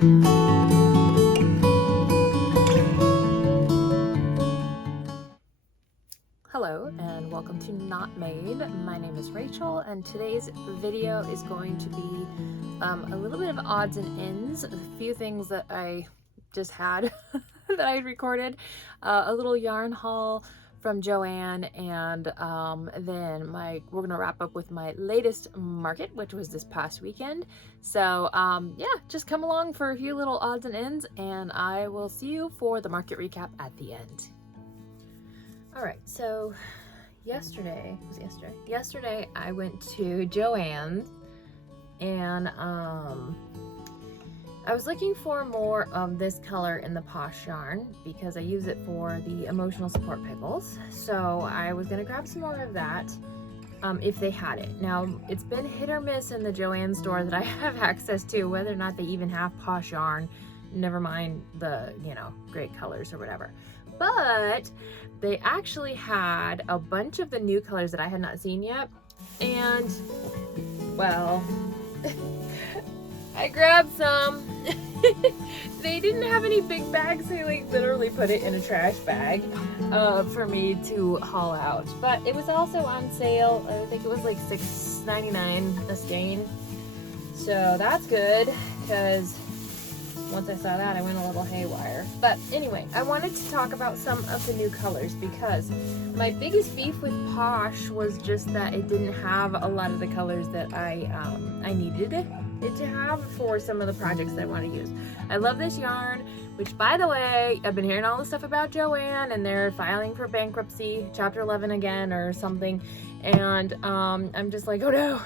Hello and welcome to Not Made. My name is Rachel and today's video is going to be a little bit of odds and ends, a few things that I just had that I recorded, a little yarn haul from Joann, and then we're gonna wrap up with my latest market, which was this past weekend. So yeah, just come along for a few little odds and ends and I will see you for the market recap at the end. All right, so yesterday I went to Joann's and I was looking for more of this color in the Posh yarn because I use it for the emotional support pickles. So I was gonna grab some more of that if they had it. Now, it's been hit or miss in the Joann store that I have access to, whether or not they even have Posh yarn, never mind the, great colors or whatever. But they actually had a bunch of the new colors that I had not seen yet. And, well, I grabbed some. They didn't have any big bags. They literally put it in a trash bag for me to haul out. But it was also on sale. I think it was like $6.99 a skein. So that's good because once I saw that, I went a little haywire. But anyway, I wanted to talk about some of the new colors because my biggest beef with Posh was just that it didn't have a lot of the colors that I needed it to have for some of the projects that I want to use. I love this yarn, which, by the way, I've been hearing all the stuff about Joann and they're filing for bankruptcy, Chapter 11 again or something. And I'm just like, oh no,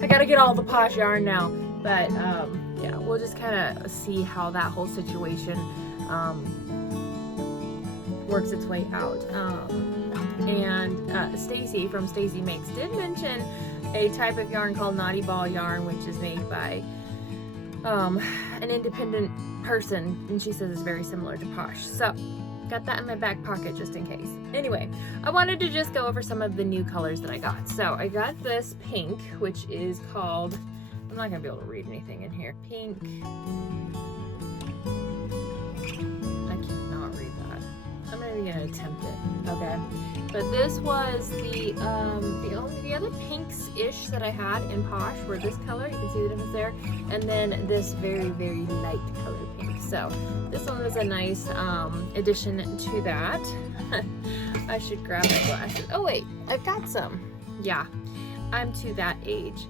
I gotta get all the Posh yarn now. But yeah, we'll just kind of see how that whole situation works its way out. And Stacy from Stacy Makes did mention a type of yarn called Naughty Ball yarn, which is made by an independent person, and she says it's very similar to Posh. So got that in my back pocket just in case. Anyway, I wanted to just go over some of the new colors that I got. So I got this pink, which is called, I'm not gonna be able to read anything in here. Pink. I cannot read that. I'm not even gonna attempt it. Okay. But this was the other pinks-ish that I had in Posh were this color. You can see the difference there, and then this very, very light color pink. So this one was a nice addition to that. I should grab my glasses. Oh wait, I've got some. Yeah, I'm to that age.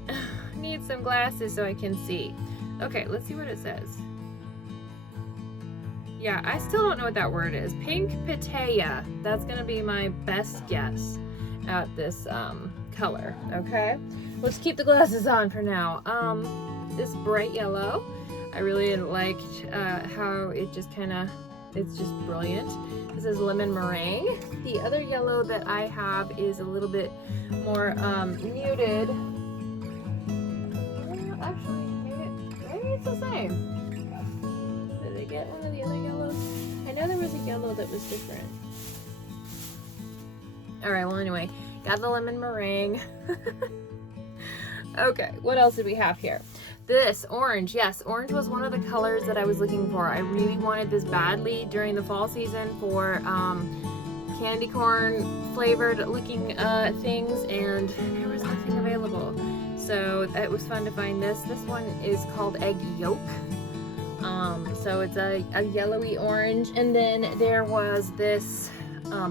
Need some glasses so I can see. Okay, let's see what it says. Yeah, I still don't know what that word is. Pink Pitaya. That's gonna be my best guess at this color. Okay, let's keep the glasses on for now. This bright yellow, I really liked how it just it's just brilliant. This is lemon meringue. The other yellow that I have is a little bit more muted. Actually, maybe it's the same. Did I get one of the other yellows? I know there was a yellow that was different. Alright, well anyway, got the lemon meringue. Okay, what else did we have here? This orange. Yes, orange was one of the colors that I was looking for. I really wanted this badly during the fall season for candy corn flavored looking things, and there was nothing available. So it was fun to find this. This one is called Egg Yolk. So it's a yellowy orange, and then there was this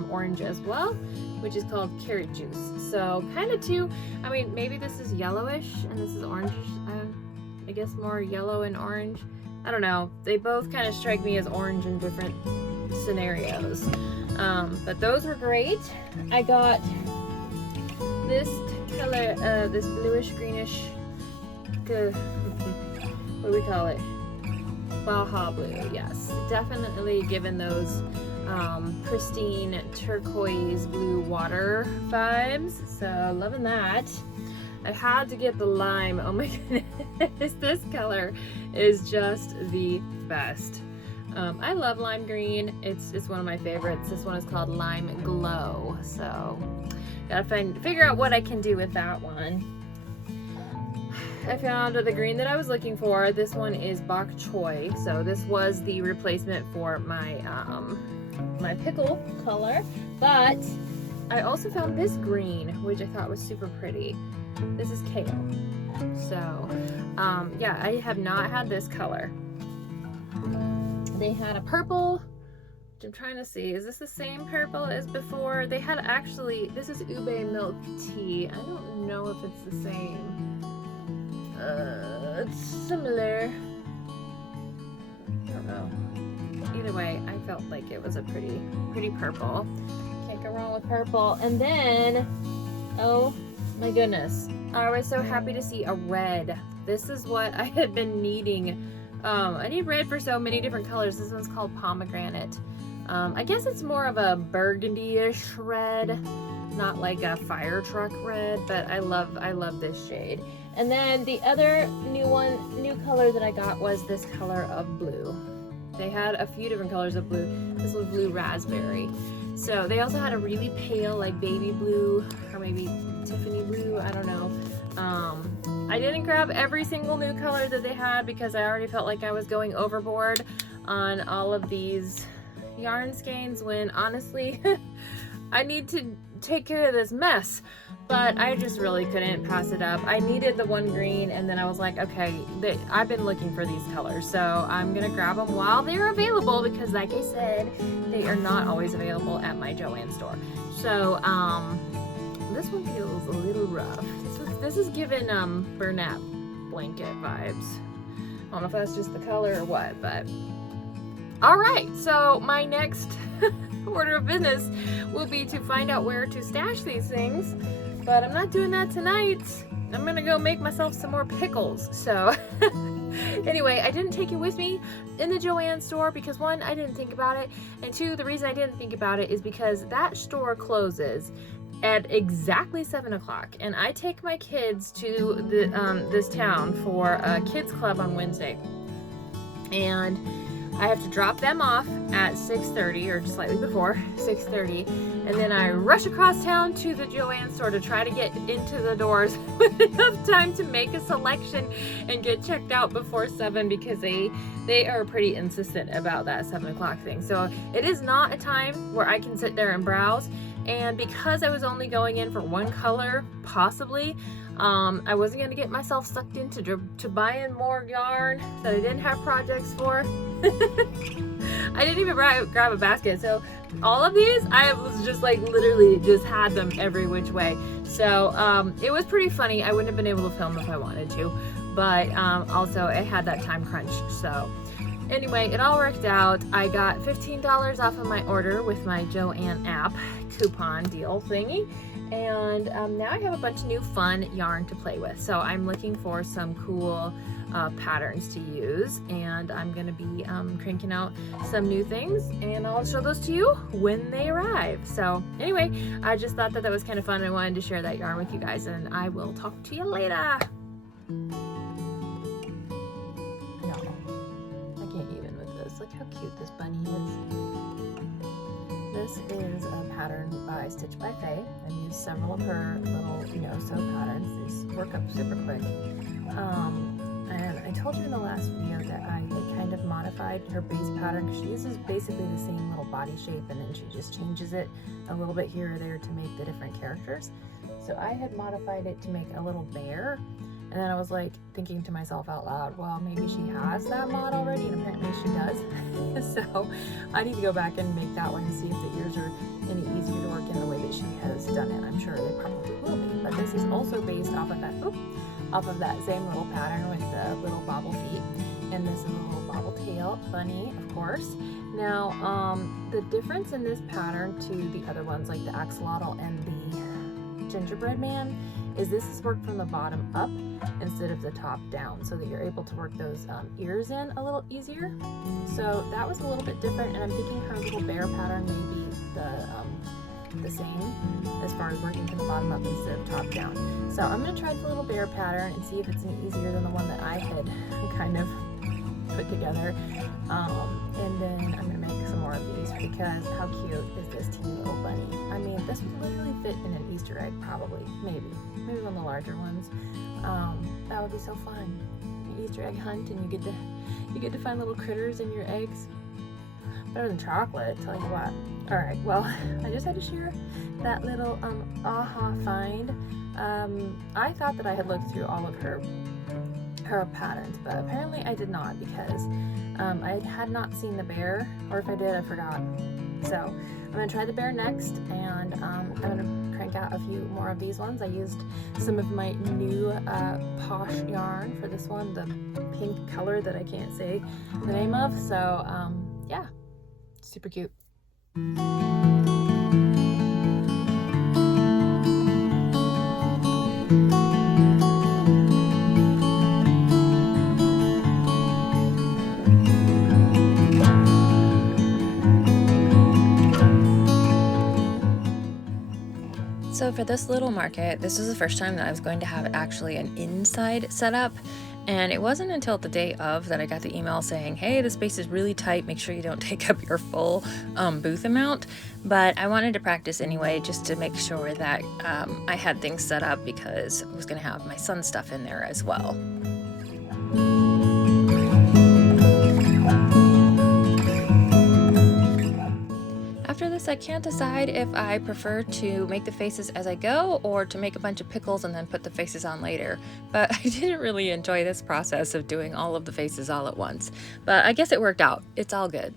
orange as well, which is called Carrot Juice. So kind of two, I mean, maybe this is yellowish and this is orangish. I guess more yellow and orange. I don't know. They both kind of strike me as orange in different scenarios. But those were great. I got this color, this bluish greenish, what do we call it? Baja blue. Yes, definitely given those pristine turquoise blue water vibes. So loving that. I had to get the lime. Oh my goodness, this color is just the best. I love lime green. It's one of my favorites. This one is called Lime Glow. So gotta figure out what I can do with that one. I found the green that I was looking for. This one is bok choy. So this was the replacement for my my pickle color. But I also found this green, which I thought was super pretty. This is kale. So yeah, I have not had this color. They had a purple, which I'm trying to see. Is this the same purple as before? They had actually, this is ube milk tea. I don't know if it's the same. It's similar. I don't know. Either way, I felt like it was a pretty purple. Can't go wrong with purple. And then, oh my goodness, I was so happy to see a red. This is what I had been needing. I need red for so many different colors. This one's called pomegranate. I guess it's more of a burgundy-ish red, not like a fire truck red, but I love this shade. And then the other new color that I got was this color of blue. They had a few different colors of blue. This was blue raspberry. So they also had a really pale, like baby blue, or maybe Tiffany blue, I don't know. I didn't grab every single new color that they had because I already felt like I was going overboard on all of these yarn skeins when honestly I need to take care of this mess, but I just really couldn't pass it up. I needed the one green, and then I was like, okay, I've been looking for these colors, so I'm gonna grab them while they're available because like I said, they are not always available at my Joann store. So this one feels a little rough. This is giving Bernat blanket vibes. I don't know if that's just the color or what, but all right. So my next order of business will be to find out where to stash these things, but I'm not doing that tonight. I'm gonna go make myself some more pickles. So anyway, I didn't take it with me in the Joann store because one, I didn't think about it, and two, the reason I didn't think about it is because that store closes at exactly 7 o'clock, and I take my kids to this town for a kids club on Wednesday, and I have to drop them off at 6:30 or just slightly before 6:30, and then I rush across town to the Joann store to try to get into the doors with enough time to make a selection and get checked out before 7 because they are pretty insistent about that 7 o'clock thing. So it is not a time where I can sit there and browse. And because I was only going in for one color, possibly, I wasn't going to get myself sucked into to buying more yarn that I didn't have projects for. I didn't even grab a basket. So all of these, I was just like literally just had them every which way. So it was pretty funny. I wouldn't have been able to film if I wanted to. But also I had that time crunch. So anyway, it all worked out. I got $15 off of my order with my Joann app coupon deal thingy. And now I have a bunch of new fun yarn to play with. So I'm looking for some cool patterns to use. And I'm going to be cranking out some new things. And I'll show those to you when they arrive. So anyway, I just thought that was kind of fun. I wanted to share that yarn with you guys. And I will talk to you later. Look how cute this bunny is. This is a pattern by Stitch by Faye. I've used several of her little, sew patterns. These work up super quick. And I told you in the last video that I had kind of modified her base pattern because she uses basically the same little body shape, and then she just changes it a little bit here or there to make the different characters. So I had modified it to make a little bear. And then I was like thinking to myself out loud, well, maybe she has that mod already, and apparently she does. So I need to go back and make that one and see if the ears are any easier to work in the way that she has done it. I'm sure they probably will be. But this is also based off of that same little pattern with the little bobble feet. And this is a little bobble tail bunny, of course. Now, the difference in this pattern to the other ones like the axolotl and the gingerbread man is this is worked from the bottom up instead of the top down, so that you're able to work those ears in a little easier. So that was a little bit different, and I'm thinking her little bear pattern may be the same as far as working from the bottom up instead of top down. So I'm going to try the little bear pattern and see if it's any easier than the one that I had kind of put together. And then I'm going to make some more of these because how cute is this teeny little bunny? I mean, this would literally fit in an Easter egg, probably, maybe one of the larger ones. That would be so fun. An Easter egg hunt, and you get to find little critters in your eggs. Better than chocolate, tell you what. All right, well, I just had to share that little aha find. I thought that I had looked through all of her patterns, but apparently I did not, because I had not seen the bear, or if I did, I forgot. So I'm gonna try the bear next, and I'm gonna crank out a few more of these ones. I used some of my new Posh yarn for this one, the pink color that I can't say the name of. So yeah, super cute. So for this little market, this was the first time that I was going to have actually an inside setup, and it wasn't until the day of that I got the email saying, hey, the space is really tight, make sure you don't take up your full booth amount. But I wanted to practice anyway, just to make sure that I had things set up, because I was going to have my son's stuff in there as well. After this, I can't decide if I prefer to make the faces as I go or to make a bunch of pickles and then put the faces on later. But I didn't really enjoy this process of doing all of the faces all at once. But I guess it worked out. It's all good.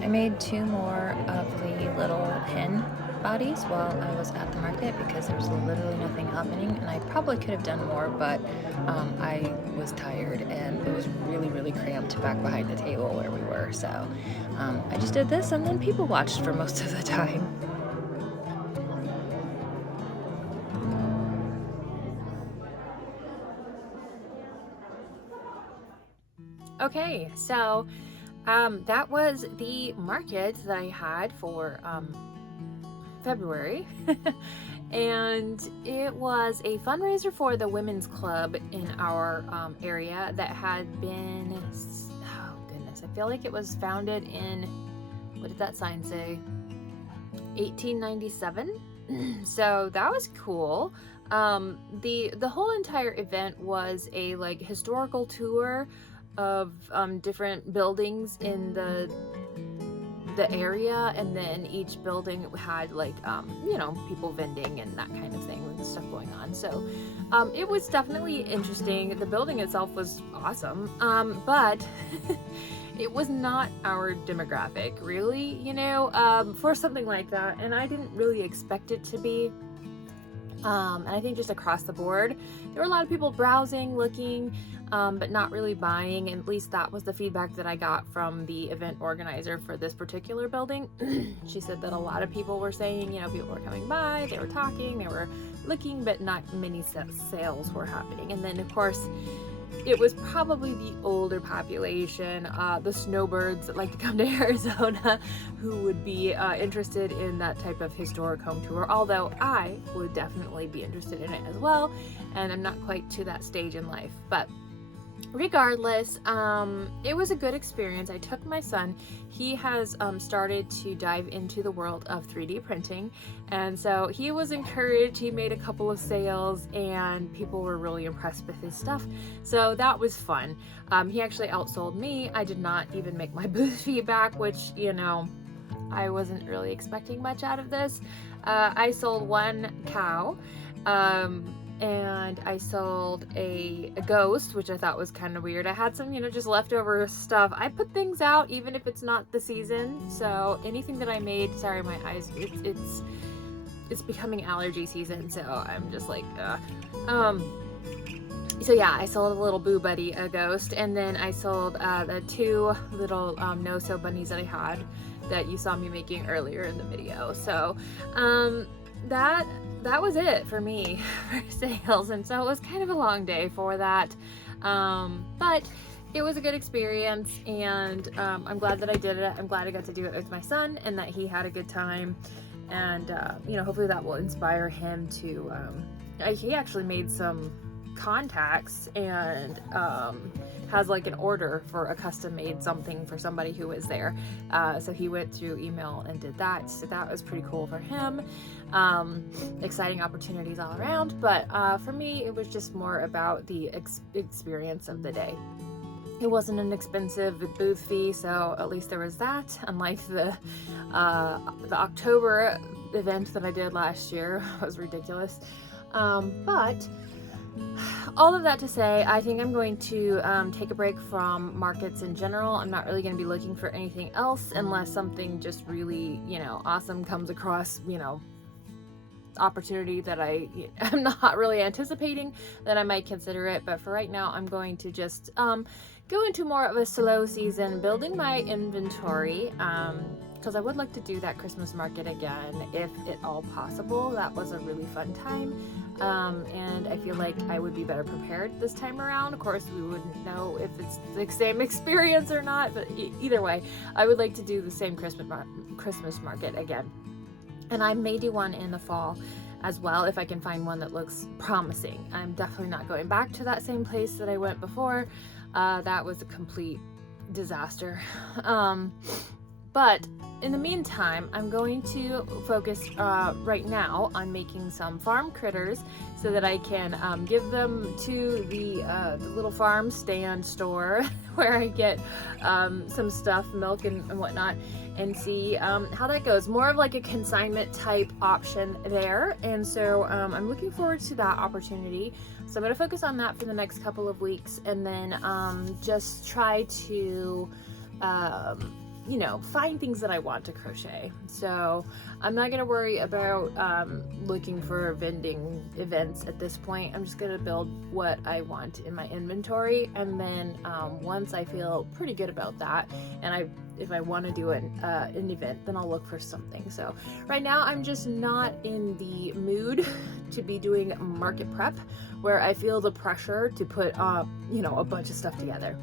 I made 2 more of the little hen bodies while I was at the market because there was literally nothing happening, and I probably could have done more, but I was tired and it was really, really cramped back behind the table where we were. So I just did this, and then people watched for most of the time. Okay, so that was the market that I had for February. And it was a fundraiser for the women's club in our area that had been, oh goodness, I feel like it was founded in, what did that sign say, 1897. So that was cool. The whole entire event was a like historical tour of different buildings in the area, and then each building had like you know, people vending and that kind of thing with stuff going on. So it was definitely interesting. The building itself was awesome, but it was not our demographic, really, you know, for something like that, and I didn't really expect it to be. And I think just across the board, there were a lot of people browsing, looking, but not really buying. And at least that was the feedback that I got from the event organizer for this particular building. She said that a lot of people were saying, you know, people were coming by, they were talking, they were looking, but not many sales were happening. And then, of course, it was probably the older population, the snowbirds that like to come to Arizona, who would be interested in that type of historic home tour, although I would definitely be interested in it as well, and I'm not quite to that stage in life. But regardless, it was a good experience. I took my son. He has started to dive into the world of 3D printing, and so he was encouraged. He made a couple of sales and people were really impressed with his stuff, so that was fun. He actually outsold me. I did not even make my booth fee back, which, you know, I wasn't really expecting much out of this. I sold one cow, and I sold a ghost, which I thought was kind of weird. I had some, you know, just leftover stuff. I put things out even if it's not the season, so anything that I made, sorry my eyes, it's becoming allergy season, so I'm just like, so yeah, I sold a little Boo Buddy, a ghost, and then I sold the two little no-sew bunnies that I had that you saw me making earlier in the video. So that was it for me for sales, and so it was kind of a long day for that, but it was a good experience, and I'm glad that I did it. I'm glad I got to do it with my son and that he had a good time, and you know, hopefully that will inspire him to he actually made some contacts and has like an order for a custom made something for somebody who was there, so he went through email and did that, so that was pretty cool for him. Exciting opportunities all around, but for me it was just more about the experience of the day. It wasn't an expensive booth fee, so at least there was that, unlike the October event that I did last year. It was ridiculous. But all of that to say, I think I'm going to take a break from markets in general. I'm not really going to be looking for anything else unless something just really, you know, awesome comes across, you know, opportunity that I'm not really anticipating, then I might consider it. But for right now, I'm going to just go into more of a slow season, building my inventory, because I would like to do that Christmas market again if at all possible. That was a really fun time, and I feel like I would be better prepared this time around. Of course, we wouldn't know if it's the same experience or not, but either way, I would like to do the same Christmas market again. And I may do one in the fall as well if I can find one that looks promising. I'm definitely not going back to that same place that I went before. That was a complete disaster. But in the meantime, I'm going to focus right now on making some farm critters so that I can give them to the little farm stand store where I get some stuff, milk and whatnot, and see how that goes. More of like a consignment type option there, and so I'm looking forward to that opportunity. So I'm going to focus on that for the next couple of weeks, and then just try to you know, find things that I want to crochet. So I'm not gonna worry about looking for vending events at this point. I'm just gonna build what I want in my inventory, and then once I feel pretty good about that, and if I want to do an event, then I'll look for something. So right now I'm just not in the mood to be doing market prep where I feel the pressure to put you know, a bunch of stuff together.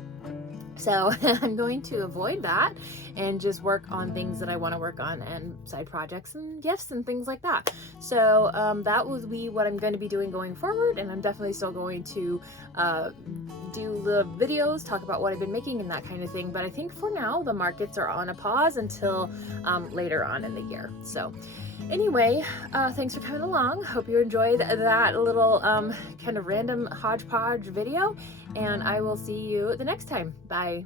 So I'm going to avoid that and just work on things that I want to work on, and side projects and gifts and things like that. So that will be what I'm going to be doing going forward, and I'm definitely still going to do the videos, talk about what I've been making and that kind of thing. But I think for now the markets are on a pause until later on in the year. So anyway, thanks for coming along. Hope you enjoyed that little kind of random hodgepodge video, and I will see you the next time. Bye.